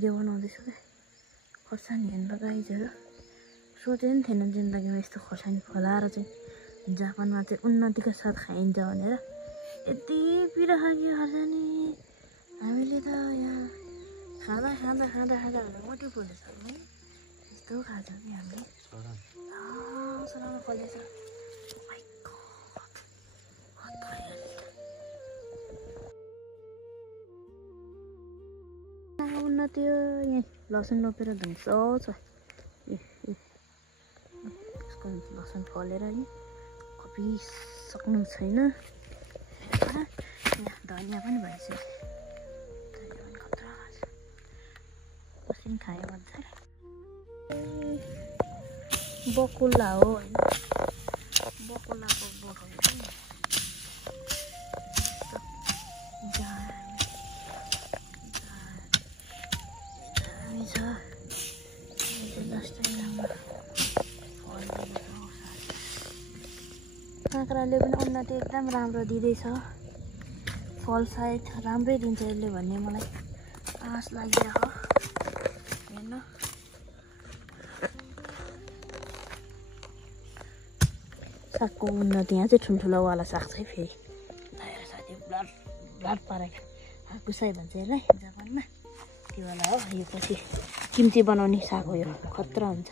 video बनाउँदैछु क्या खोर्सानी हेर्नु गाइजहरू सोचेको नि थिएन जिन्दगीमा यस्तो खोर्सानी फलाएर चाहिँ जापानमा चाहिँ उन्नतिको साथ खाइन्छ भनेर यति पिरो खालको खोर्सानी हामीले त यहाँ खाँदा खाँदा खाँदा खाँदा मोटो फुलेछ है यस्तो खान्छौँ नि हामीले सराउन फलेछ उन्नति हो यहाँ लसुन रोपेर धुन्छ छ यसको लसुन फलेर यी खपिसक्नु छैन यहाँ धनियाँ पनि भइसक्यो धनियाँ पनि खतरा खान्छ कसरी खायो भन्छ बकुल्ला हो होइन बकुल्लाको बोट हो काँक्राले पनि उन्नति एकदम राम्रो दिँदैछ फल सायद राम्रै दिन्छ यसले भन्ने मलाई आश लागिरहेको हेर्न सागको उन्नति यहाँ चाहिँ ठुल्ठुलोवाला साग चाहिँ फेरि आएर साथी ब्लड पारेको गुसाइ भन्छ यसलाई जापानमा त्यो वाला हो यो पछि किम्ची बनाउने साग हो यो खतरा हुन्छ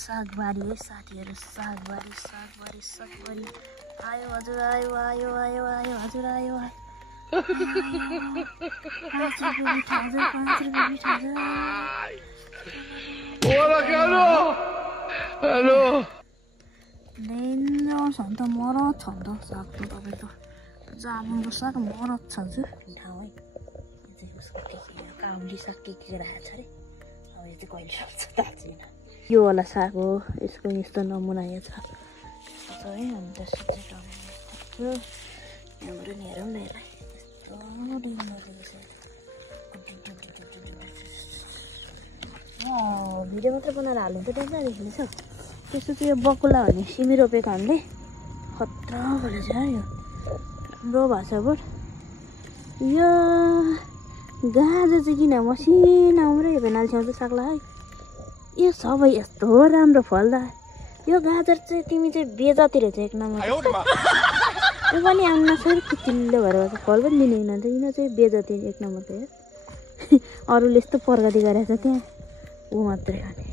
सागबारी है साथीहरू सागबारी सागबारी सागबारी आयो हजुर आयो आयो आयो आयो हजुर आयो आयो 5 रुपियाँ मिठा हजुर 5 रुपियाँ मिठा हजुर हेलो डेन्जर छ नि त मरद छ नि त साग त तपाईँको जामुनको साग मरद छ हजुर ठाउँ है उसको के काउली साग के राखेको छ अरे अब यो चाहिँ कहिले सक्छ थाहा छैन यो वाला साग हो यसको यस्तो नमुना यहाँ छ यस्तो छ है अन्त यहाँबाट नि हेरौँ न यसलाई यस्तो भिडियो मात्र बनाएर हाल्नु त डेन्जर देखिन्छ त्यस्तो चाहिँ यो बकुल्ला भन्ने सिमी रोपेको हामीले खतरा गरेछ यो राम्रो भएको छ बोट यो गाजर चाहिँ किन मसिना आउँरै भेनाल छेउ चाहिँ सक्ला है यो सबै यस्तो राम्रो फल्दा यो गाजर चाहिँ तिमी चाहिँ बेजातिर चाहिँ एक नम्बर यो पनि आउन नसक्यो चिल्लो भएर फल पनि दिने होइन किन चाहिँ बेजाति एक नम्बर थियो अरूले यस्तो प्रगति गरेको छ त्यहाँ ऊ मात्रै खाने